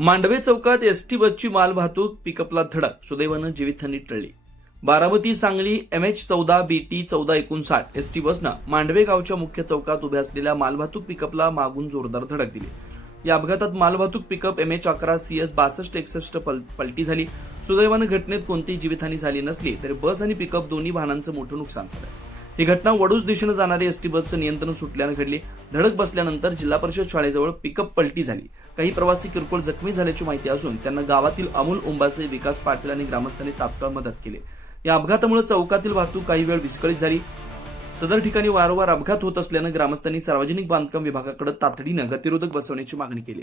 मांडवे चौकात एसटी बसची माल वाहतूक पिकअपला धडक सुदैवानं जीवितहानी टळली. बारामती सांगली एम एच चौदा बीटी चौदा एकोणसाठ एसटी बसनं मांडवे गावच्या मुख्य चौकात उभ्या असलेल्या मालवाहतूक पिकअपला मागून जोरदार धडक दिली. या अपघातात मालवाहतूक पिकअप एम एच अकरा सी एस बासष्ट एकसष्ट पल- पलटी झाली. सुदैवानं घटनेत कोणतीही जीवितहानी झाली नसली तरी बस आणि पिकअप दोन्ही वाहनांचं मोठं नुकसान झालं. ही घटना वडूज दिशेनं जाणारी एसटी बसचं नियंत्रण सुटल्यानं घडली. धडक बसल्यानंतर जिल्हा परिषद शाळेजवळ पिकअप पलटी झाली. काही प्रवासी किरकोळ जखमी झाल्याची माहिती असून त्यांना गावातील अमोल उंबासे विकास पाटील आणि ग्रामस्थांनी तात्काळ मदत केली. या अपघातामुळे चौकातील वाहतूक काही वेळ विस्कळीत झाली. सदर ठिकाणी वारंवार अपघात होत असल्यानं ग्रामस्थांनी सार्वजनिक बांधकाम विभागाकडे तातडीनं गतिरोधक बसवण्याची मागणी केली.